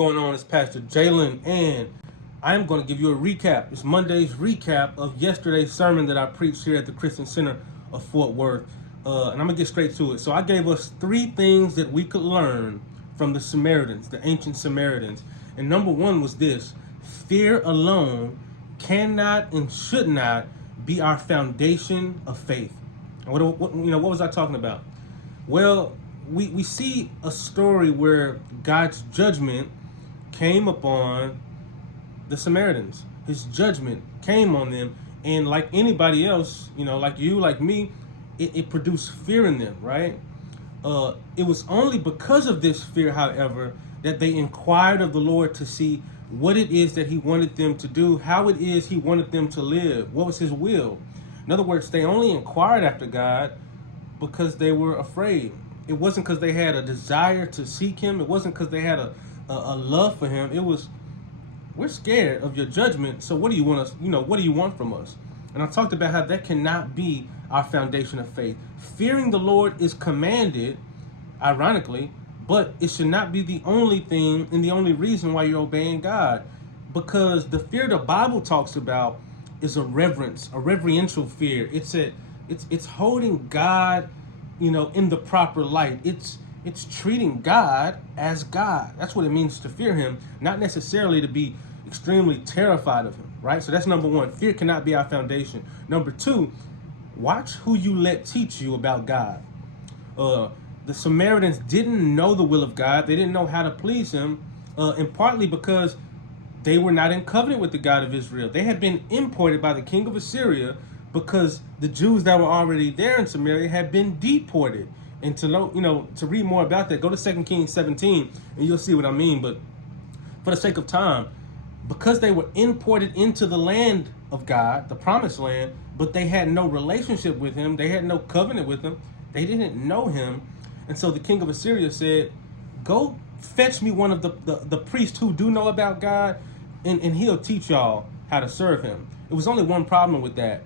Going on is Pastor Jalen, and I am going to give you a recap. It's Monday's recap of yesterday's sermon that I preached here at the Christian Center of Fort Worth. And I'm going to get straight to it. So I gave us 3 things that we could learn from the Samaritans, the ancient Samaritans. And number 1 was this: fear alone cannot and should not be our foundation of faith. And what was I talking about? Well, we see a story where God's judgment came upon the Samaritans. His judgment came on them, and like anybody else, like you, like me, it produced fear in them, right? It was only because of this fear, however, that they inquired of the Lord to see what it is that he wanted them to do, how it is he wanted them to live, what was his will. In other words, they only inquired after God because they were afraid. It wasn't because they had a desire to seek him. It wasn't because they had a love for him. It was, we're scared of your judgment, so what do you want us, what do you want from us? And I talked about how that cannot be our foundation of faith. Fearing the Lord is commanded, ironically, but it should not be the only thing and the only reason why you're obeying God. Because the fear the Bible talks about is a reverence, a reverential fear. It's holding God, in the proper light. It's treating God as God. That's what it means to fear him, not necessarily to be extremely terrified of him, right? So that's number 1. Fear cannot be our foundation. Number 2, watch who you let teach you about God. The Samaritans didn't know the will of God. They didn't know how to please him, and partly because they were not in covenant with the God of Israel. They had been imported by the king of Assyria because the Jews that were already there in Samaria had been deported. And to know, to read more about that, go to 2 Kings 17 and you'll see what I mean. But for the sake of time, because they were imported into the land of God, the promised land, but they had no relationship with him, they had no covenant with him, they didn't know him. And so the king of Assyria said, go fetch me one of the priests who do know about God, and he'll teach y'all how to serve him. It was only one problem with that.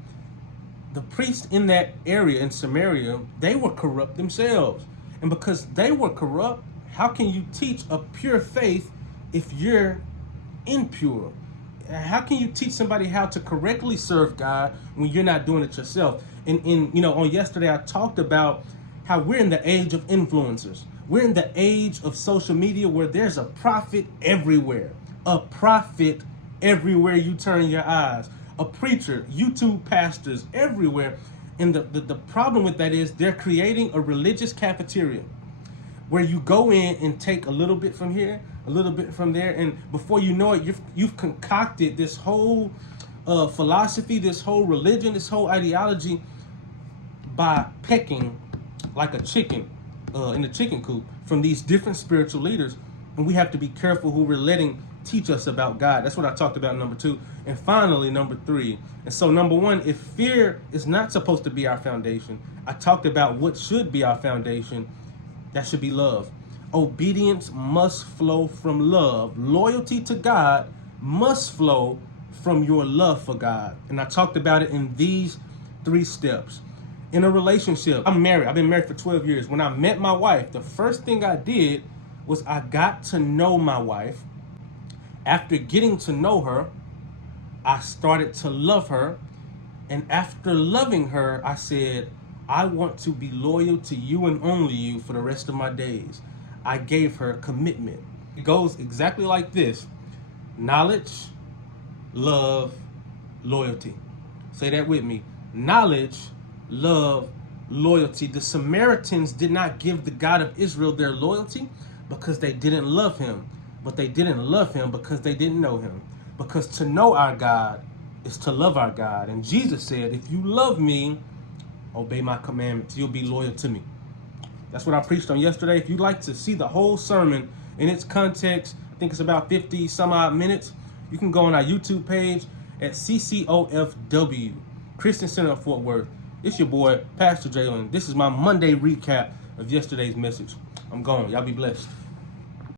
The priests in that area in Samaria, they were corrupt themselves. And because they were corrupt, how can you teach a pure faith if you're impure? How can you teach somebody how to correctly serve God when you're not doing it yourself? And on yesterday, I talked about how we're in the age of influencers. We're in the age of social media where there's a prophet everywhere. A prophet everywhere you turn your eyes. A preacher, YouTube pastors everywhere. And the problem with that is they're creating a religious cafeteria where you go in and take a little bit from here, a little bit from there, and before you know it, you've concocted this whole philosophy, this whole religion, this whole ideology by pecking like a chicken in a chicken coop from these different spiritual leaders. And we have to be careful who we're letting teach us about God. That's what I talked about in number 2. And finally, number 3. And so number 1, if fear is not supposed to be our foundation, I talked about what should be our foundation. That should be love. Obedience must flow from love. Loyalty to God must flow from your love for God. And I talked about it in these 3 steps. In a relationship, I'm married. I've been married for 12 years. When I met my wife, the first thing I did was I got to know my wife. After getting to know her, I started to love her. And after loving her, I said, I want to be loyal to you and only you for the rest of my days. I gave her commitment. It goes exactly like this: knowledge, love, loyalty. Say that with me. Knowledge, love, loyalty. The Samaritans did not give the God of Israel their loyalty because they didn't love him. But they didn't love him because they didn't know him. Because to know our God is to love our God. And Jesus said, if you love me, obey my commandments. You'll be loyal to me. That's what I preached on yesterday. If you'd like to see the whole sermon in its context, I think it's about 50 some odd minutes, you can go on our YouTube page at CCOFW, Christian Center of Fort Worth. It's your boy, Pastor Jalen. This is my Monday recap of yesterday's message. I'm gone. Y'all be blessed.